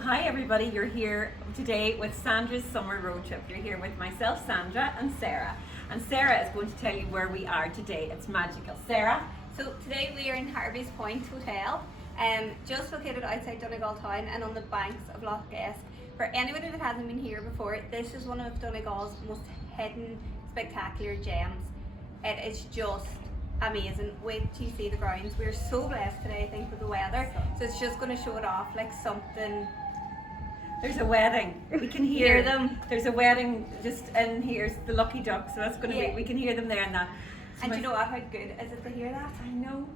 hi everybody, you're here today with Sandra's summer road trip. You're here with myself, Sandra, and Sarah. And Sarah is going to tell you where we are today. It's magical. Sarah? So today we are in Harvey's Point Hotel, just located outside Donegal town and on the banks of Loch Esk. For anybody that hasn't been here before, this is one of Donegal's most hidden, spectacular gems. It is just amazing. Wait till you see the grounds. We're so blessed today, I think, with the weather. So it's just going to show it off like something. There's a wedding. We can hear them. There's a wedding just in here's the Lucky Duck, so that's going to be, we can hear them there and that. So and you know what, how good is it to hear that? I know.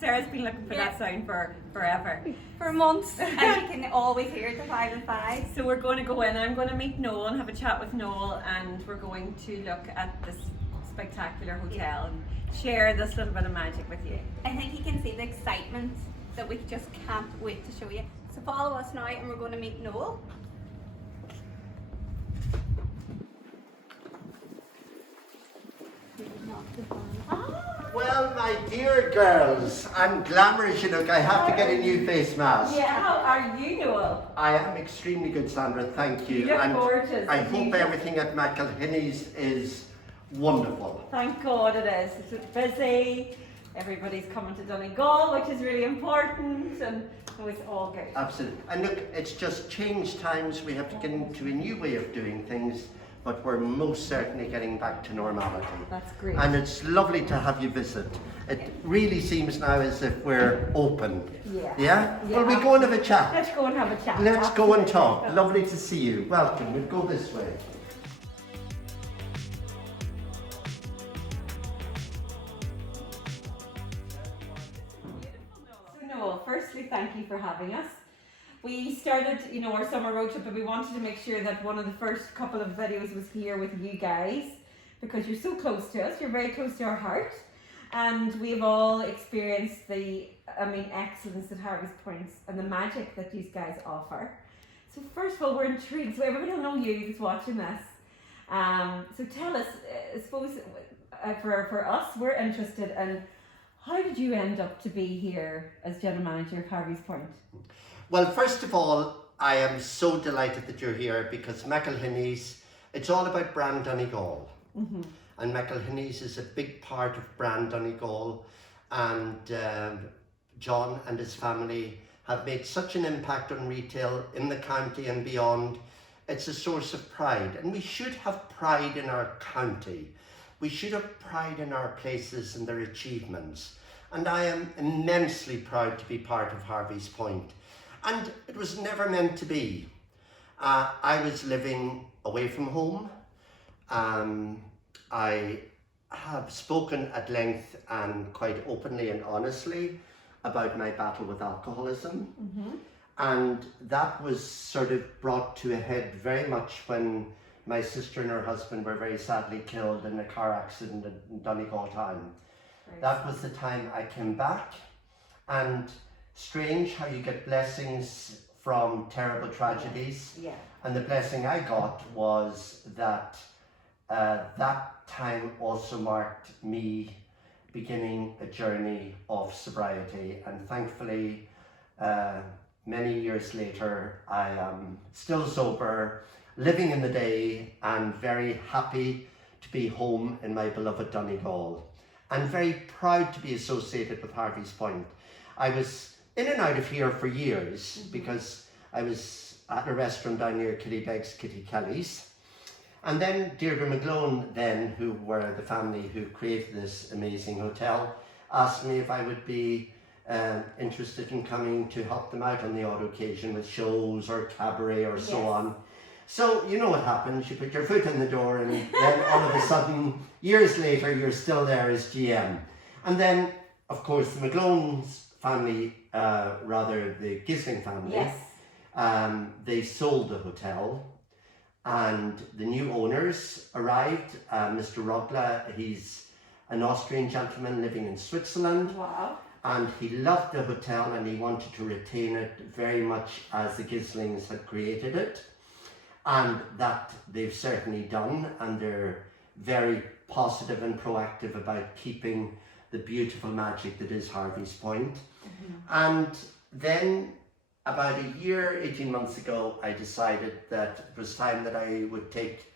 Sarah's been looking for that sound for forever. For months. And you can always hear it to 5 and 5. So we're going to go in, I'm going to meet Noel and have a chat with Noel, and we're going to look at this spectacular hotel and share this little bit of magic with you. I think you can see the excitement that we just can't wait to show you. So follow us now and we're going to meet Noel. Well, my dear girls, I'm glamorous, you look. I have to get a new face mask. Yeah, how are you, Noel? I am extremely good, Sandra, thank you. You look and gorgeous. I hope everything at McElhinney's is wonderful. Thank God it is. It's busy. Everybody's coming to Donegal, which is really important, and it's all good. Absolutely. And look, it's just changed times. We have to get into a new way of doing things, but we're most certainly getting back to normality. That's great. And it's lovely to have you visit. It really seems now as if we're open. Yeah. Yeah? Well, we go and have a chat. Let's go and have a chat. Let's go and talk. Absolutely. Lovely to see you. Welcome. We'll go this way. So Noel, firstly, thank you for having us. We started, our summer road trip, but we wanted to make sure that one of the first couple of videos was here with you guys, because you're so close to us. You're very close to our heart, and we've all experienced the, excellence at Harvey's Point and the magic that these guys offer. So first of all, we're intrigued. So everybody will know you that's watching this. So tell us, I suppose, for us, we're interested in how did you end up to be here as general manager of Harvey's Point? Well, first of all, I am so delighted that you're here because McElhinney's, it's all about Brand Donegal. Mm-hmm. And McElhinney's is a big part of Brand Donegal, and John and his family have made such an impact on retail in the county and beyond. It's a source of pride, and we should have pride in our county. We should have pride in our places and their achievements. And I am immensely proud to be part of Harvey's Point. And it was never meant to be. I was living away from home. I have spoken at length and quite openly and honestly about my battle with alcoholism. Mm-hmm. And that was sort of brought to a head very much when my sister and her husband were very sadly killed in a car accident in Donegal town. That was the time I came back, and strange how you get blessings from terrible tragedies. Yeah. And the blessing I got was that that time also marked me beginning a journey of sobriety, and thankfully many years later I am still sober, living in the day, and very happy to be home in my beloved Donegal, and very proud to be associated with Harvey's Point. I was in and out of here for years because I was at a restaurant down near Kitty Begg's, Kitty Kelly's. And then Deirdre McGlone, then, who were the family who created this amazing hotel, asked me if I would be interested in coming to help them out on the odd occasion with shows or cabaret or so on. So you know what happens, you put your foot in the door and then all of a sudden, years later, you're still there as GM. And then, of course, the McGlone's family, rather the Gisling family, they sold the hotel, and the new owners arrived. Mr. Rogla, he's an Austrian gentleman living in Switzerland. Wow. And he loved the hotel and he wanted to retain it very much as the Gislings had created it. And that they've certainly done, and they're very positive and proactive about keeping the beautiful magic that is Harvey's Point. Mm-hmm. And then about a year, 18 months ago, I decided that it was time that I would take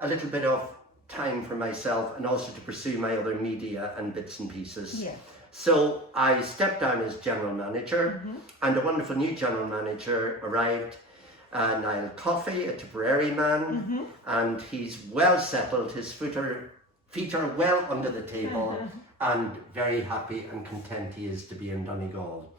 a little bit of time for myself and also to pursue my other media and bits and pieces. Yeah. So I stepped down as general manager, and a wonderful new general manager arrived, Noel, a Tipperary man, and he's well settled. His feet are well under the table, and very happy and content he is to be in Donegal.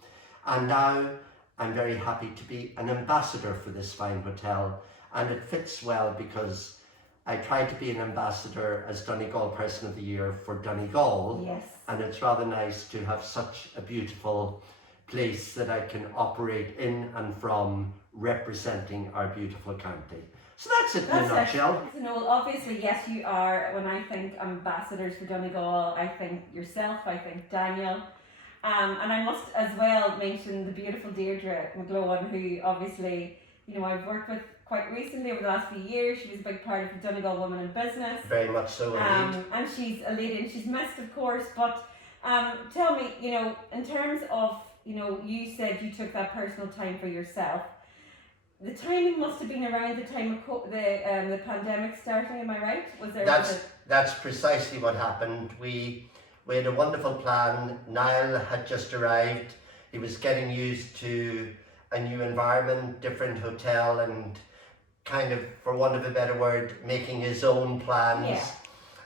And now I'm very happy to be an ambassador for this fine hotel, and it fits well because I try to be an ambassador as Donegal Person of the Year for Donegal. Yes. And it's rather nice to have such a beautiful place that I can operate in and from, representing our beautiful county. So that's it in a nutshell. So Noel, obviously, yes, you are. When I think ambassadors for Donegal, I think yourself, I think Daniel. And I must as well mention the beautiful Deirdre McGlowan, who obviously, you know, I've worked with quite recently over the last few years. She was a big part of the Donegal Women in Business. Very much so indeed. And she's a lady and she's missed, of course. But tell me, you know, in terms of, you know, you said you took that personal time for yourself. The timing must have been around the time of the pandemic starting, am I right? Was there? That's precisely what happened. We had a wonderful plan. Niall had just arrived. He was getting used to a new environment, different hotel, and kind of, for want of a better word, making his own plans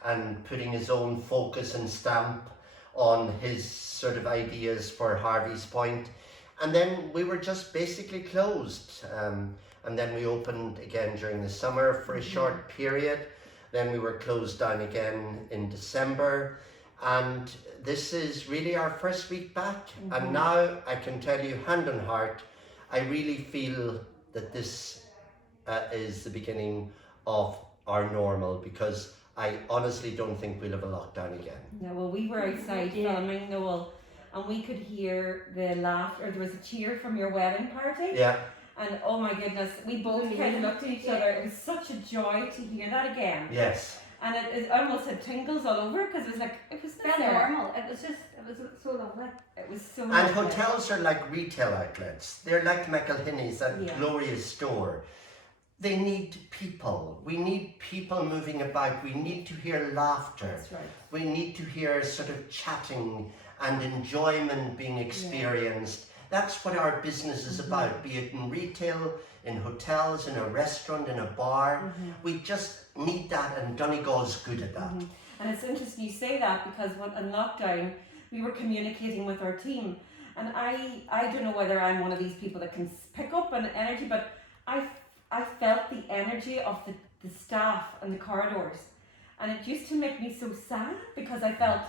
and putting his own focus and stamp on his sort of ideas for Harvey's Point. And then we were just basically closed. And then we opened again during the summer for a short period. Then we were closed down again in December. And this is really our first week back. And now I can tell you, hand on heart, I really feel that this is the beginning of our normal, because I honestly don't think we'll have a lockdown again. No, well, we were outside filming, Noel, and we could hear the laughter. There was a cheer from your wedding party. Yeah. And oh my goodness, we both kind of looked at each other. It was such a joy to hear that again. Yes. And it almost had tingles all over, because it was like, it was Felt normal. It was so lovely. It was so And lovely. hotels are like retail outlets. They're like McElhinney's, that glorious store. They need people. We need people moving about. We need to hear laughter. That's right. We need to hear sort of chatting and enjoyment being experienced. That's what our business is about, be it in retail, in hotels, in a restaurant, in a bar. We just need that, and Donegal's good at that. And it's interesting you say that, because when in lockdown we were communicating with our team, and I don't know whether I'm one of these people that can pick up on energy, but I felt the energy of the staff and the corridors, and it used to make me so sad, because I felt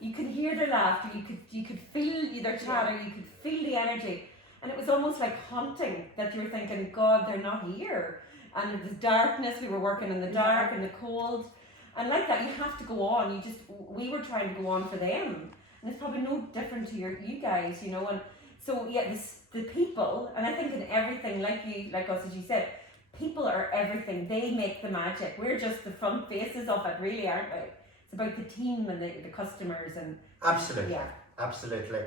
you could hear their laughter, you could feel their chatter, you could feel the energy, and it was almost like haunting, that you were thinking, God, they're not here. And the darkness, we were working in the dark and the cold, and like that, you have to go on. We were trying to go on for them, and it's probably no different to you guys, you know. And so the people, and I think in everything, like us, as you said, people are everything. They make the magic. We're just the front faces of it, really, aren't we? It's about the team and the customers and absolutely, absolutely.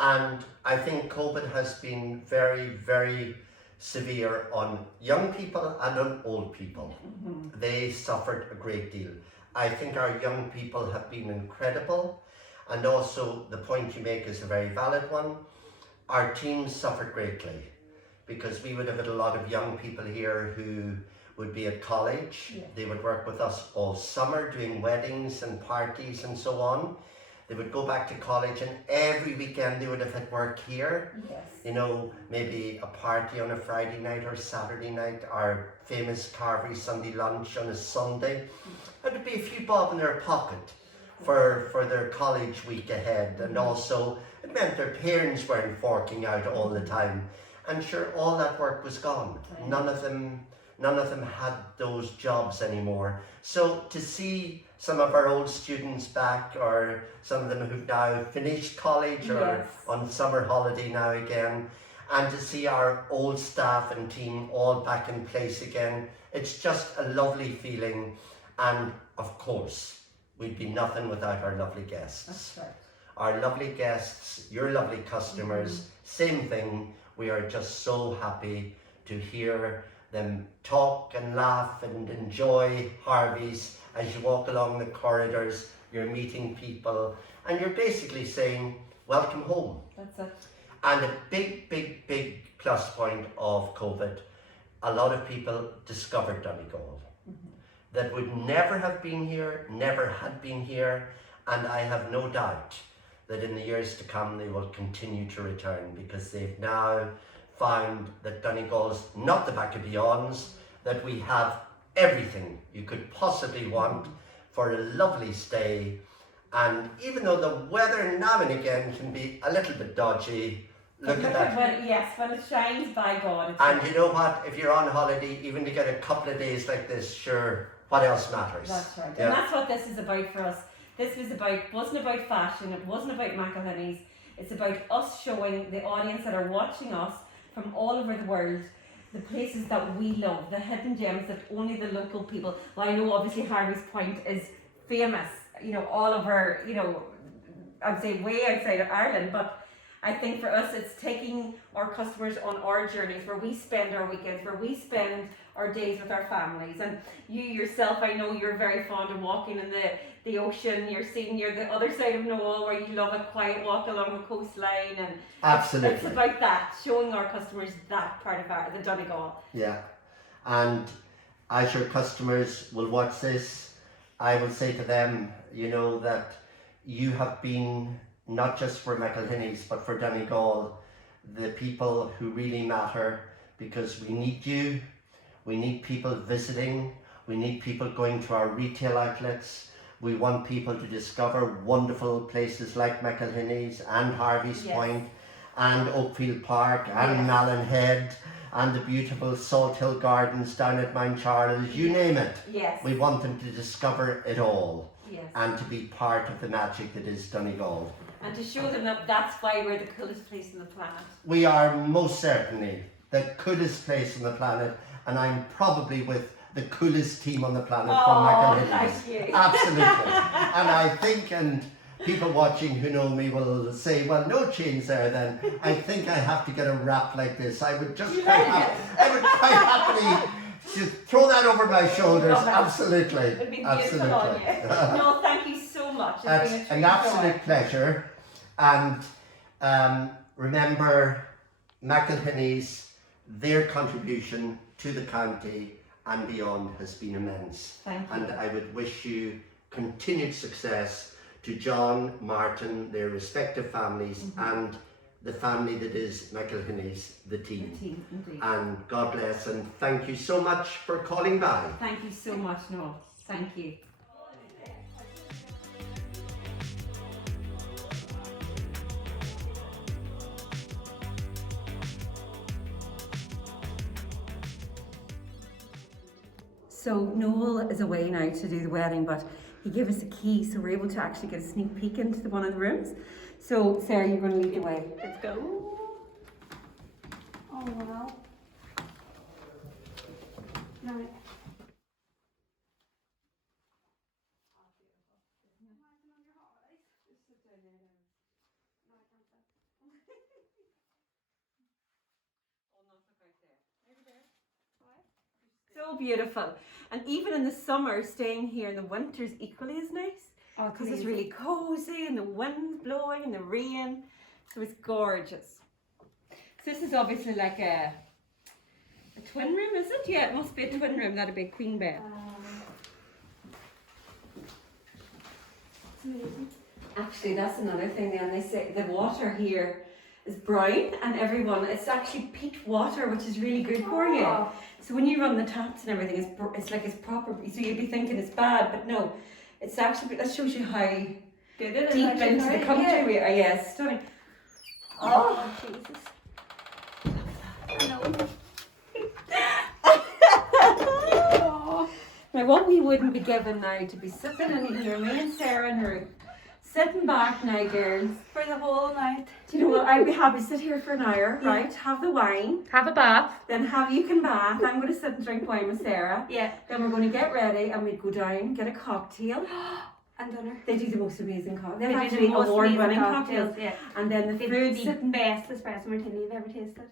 And I think COVID has been very, very severe on young people and on old people. They suffered a great deal. I think our young people have been incredible, and also the point you make is a very valid one. Our teams suffered greatly, because we would have had a lot of young people here who would be at college. They would work with us all summer doing weddings and parties and so on. They would go back to college, and every weekend they would have had work here. You know, maybe a party on a Friday night or Saturday night, our famous Harvey Sunday lunch on a Sunday. There'd be a few bob in their pocket for their college week ahead, and also it meant their parents weren't forking out all the time. And sure, all that work was gone. None of them had those jobs anymore. So to see some of our old students back, or some of them who've now finished college or on summer holiday now again, and to see our old staff and team all back in place again, it's just a lovely feeling. And of course, we'd be nothing without our lovely guests. That's right. Our lovely guests, your lovely customers, same thing. We are just so happy to hear them talk and laugh and enjoy Harvey's. As you walk along the corridors, you're meeting people and you're basically saying, welcome home. That's it. And a big plus point of COVID, a lot of people discovered Donegal that would never have been here, never had been here, and I have no doubt that in the years to come they will continue to return because they've now found that Donegal's not the back of beyonds, that we have everything you could possibly want for a lovely stay. And even though the weather now and again can be a little bit dodgy, look at that. When it shines, by God. And you know what, if you're on holiday, even to get a couple of days like this, sure, what else matters? That's right. Yeah. And that's what this is about for us. This wasn't about fashion, it wasn't about McElhinney's. It's about us showing the audience that are watching us from all over the world the places that we love, the hidden gems that only the local people. Well, I know obviously Harvey's Point is famous, all over, I'd say way outside of Ireland, but I think for us it's taking our customers on our journeys where we spend our weekends, where we spend our days with our families. And you yourself, I know you're very fond of walking in the ocean. You're the other side of Noel where you love a quiet walk along the coastline, and Absolutely. it's about that, showing our customers that part of the Donegal. Yeah, and as your customers will watch this, I will say to them, that you have been, not just for McElhinney's, but for Donegal, the people who really matter, because we need you, we need people visiting, we need people going to our retail outlets, we want people to discover wonderful places like McElhinney's and Harvey's Yes. Point and Oakfield Park and Yes. Malin Head and the beautiful Salt Hill Gardens down at Mount Charles, you name it. Yes. We want them to discover it all Yes. and to be part of the magic that is Donegal. And to show them that that's why we're the coolest place on the planet. We are most certainly the coolest place on the planet, and I'm probably with the coolest team on the planet from McElhinney's. Thank you. Absolutely. And I think, and people watching who know me will say, well, no change there then. I think I have to get a wrap like this. I would just quite happily just throw that over my shoulders. Love it. Absolutely. It'd be beautiful on you. No, thank you so much. It's That's been a treat an to absolute join. pleasure. And remember, McElhinney's, their contribution to the county and beyond has been immense. Thank you. And I would wish you continued success to John, Martin, their respective families, and the family that is McElhinney's, the team. The team, indeed. And God bless, and thank you so much for calling by. Thank you so much, Noel. Thank you. So Noel is away now to do the wedding, but he gave us a key, so we're able to actually get a sneak peek into one of the rooms. So Sarah, you're going to lead the way. Let's go. Oh wow. Right. So beautiful. And even in the summer, staying here in the winter is equally as nice. Oh, Because it's really cozy and the wind's blowing and the rain. So it's gorgeous. So this is obviously like a twin room, is it? Yeah, it must be a twin room. That'd be a queen bed. It's amazing. Actually, that's another thing then. They say the water here is brown, and it's actually peat water, which is really good for you. Oh. So when you run the taps and everything, it's like it's proper. So you'd be thinking it's bad, but no, it's actually, that shows you how Good, isn't it? deep into the country Yeah. we are. Yeah, it's stunning. Oh, Jesus. I know. Oh. Now, what we wouldn't be given now to be sitting in here, me and Sarah in her sitting back now, girls. For the whole night. Do you know what? I'd be happy to sit here for an hour, right? Have the wine, Have a bath. then you can bath. I'm going to sit and drink wine with Sarah. Yeah. Then we're going to get ready and we'd go down, get a cocktail. And dinner. They do the most amazing cocktails. They They have do actually the most award-winning amazing cocktails. Yeah. And then the The food's best espresso martini you've ever tasted.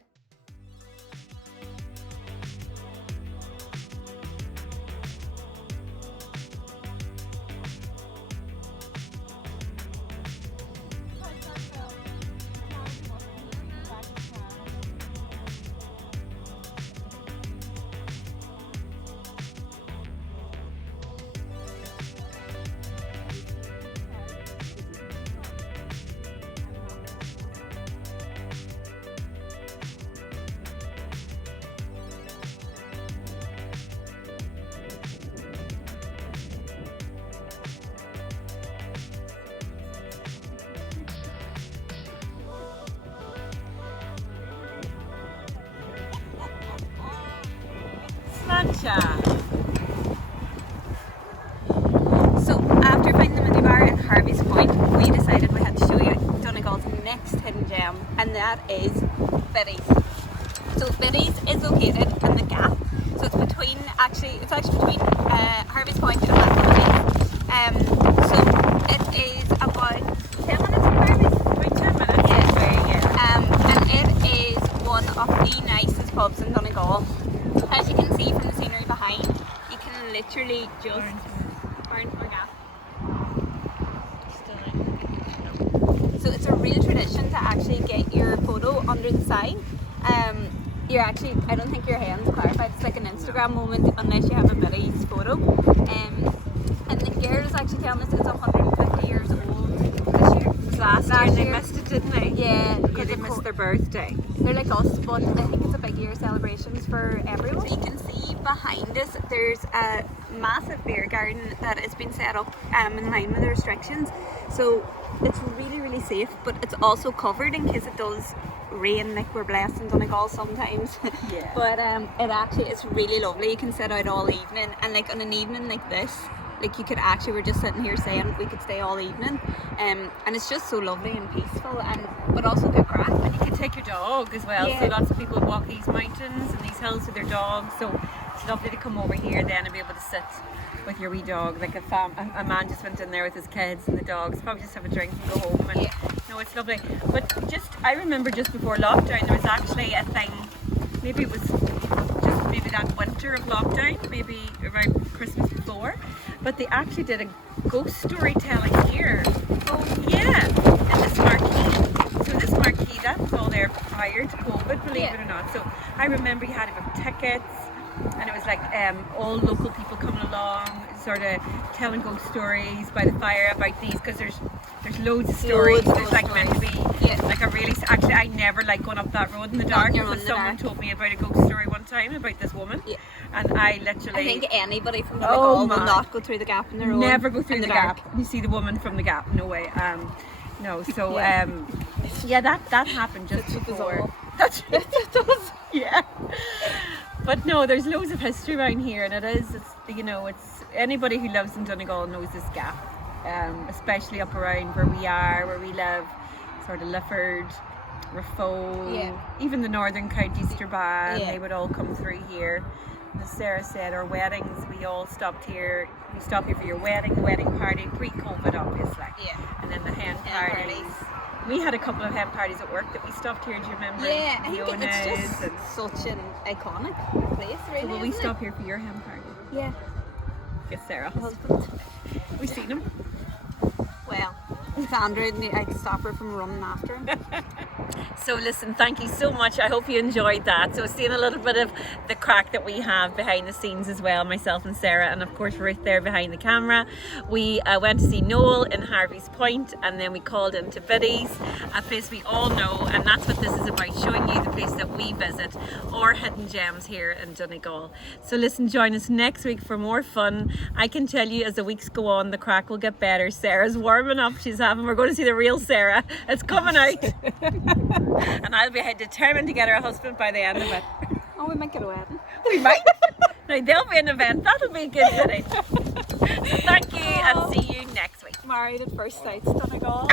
Plancha. So after finding the minibar in Harvey's Point, we decided we had to show you Donegal's next hidden gem, and that is Biddies. So Biddies is located in the Gap. So it's between, it's actually between Harvey's Point and Ballybofey. So it is about 10 minutes from Harvey's. About 10 minutes. Yeah. And it is one of the nicest pubs in Donegal. As you can see from the scenery behind, you can literally just burn for gas. So it's a real tradition to actually get your photo under the sign. I don't think your hand's clarified. It's like an Instagram moment unless you have a Biddies photo. And the girl is actually telling us it's 150 years old this year. It was last year and they missed it, didn't they? Yeah, Because they missed their birthday. they're like us, but I think it's a big year celebrations for everyone. So you can see behind us there's a massive beer garden that has been set up in line with the restrictions. So it's really, really safe, but it's also covered in case it does rain, like we're blessed in Donegal sometimes. Yeah. But it actually is really lovely. You can sit out all evening, and like on an evening like this, like you could actually, we're just sitting here saying we could stay all evening, and it's just so lovely and peaceful, and but also good crack. And you can take your dog as well. Yeah. So lots of people walk these mountains and these hills with their dogs. So it's lovely to come over here then and be able to sit with your wee dog. Like a man just went in there with his kids and the dogs. Probably just have a drink and go home. And no, it's lovely. But I remember just before lockdown there was actually a thing. Maybe it was just maybe that winter of lockdown, maybe around Christmas before. But they actually did a ghost storytelling here. Oh yeah, in this marquee. So this marquee, that was all there prior to COVID, believe it or not. So I remember you had to have tickets, and it was like all local people coming along, sort of telling ghost stories by the fire about these, because there's loads of stories. There's like meant to be like a really, actually I never like going up that road in the dark, because someone told me about a ghost story one time about this woman, and I literally, I think anybody from Donegal will not go through the Gap in their own. Never go through the dark. Gap. You see the woman from the Gap, no way. No, so that happened just before. That's it does. Yeah. But no, there's loads of history around here, and it's anybody who lives in Donegal knows this Gap, especially up around where we live, sort of Lifford, Raphoe, even the northern counties, Strabane, they would all come through here. As Sarah said, our weddings, we all stopped here. We stopped here for your wedding, the wedding party, pre-COVID obviously, and then the hen parties. We had a couple of hen parties at work that we stopped here. Do you remember? Yeah, I think it's just such an iconic place, really. So will we stop here for your hen party? Yeah. Get Sarah's husband. We've seen him. Well, Sandra, I'd stop her from running after him. So listen, thank you so much. I hope you enjoyed that. So seeing a little bit of the crack that we have behind the scenes as well, myself and Sarah, and of course Ruth there behind the camera. We went to see Noel in Harvey's Point, and then we called into Biddies, a place we all know, and that's what this is about, showing you the place that we visit, or hidden gems here in Donegal. So listen, join us next week for more fun. I can tell you as the weeks go on, the crack will get better. Sarah's warming up. We're going to see the real Sarah. It's coming out. And I'll be determined to get her a husband by the end of it. Oh, we might get a wedding. We might. Now there'll be an event. That'll be a good city. So thank you, and see you next week. Married at first sight, Donegal.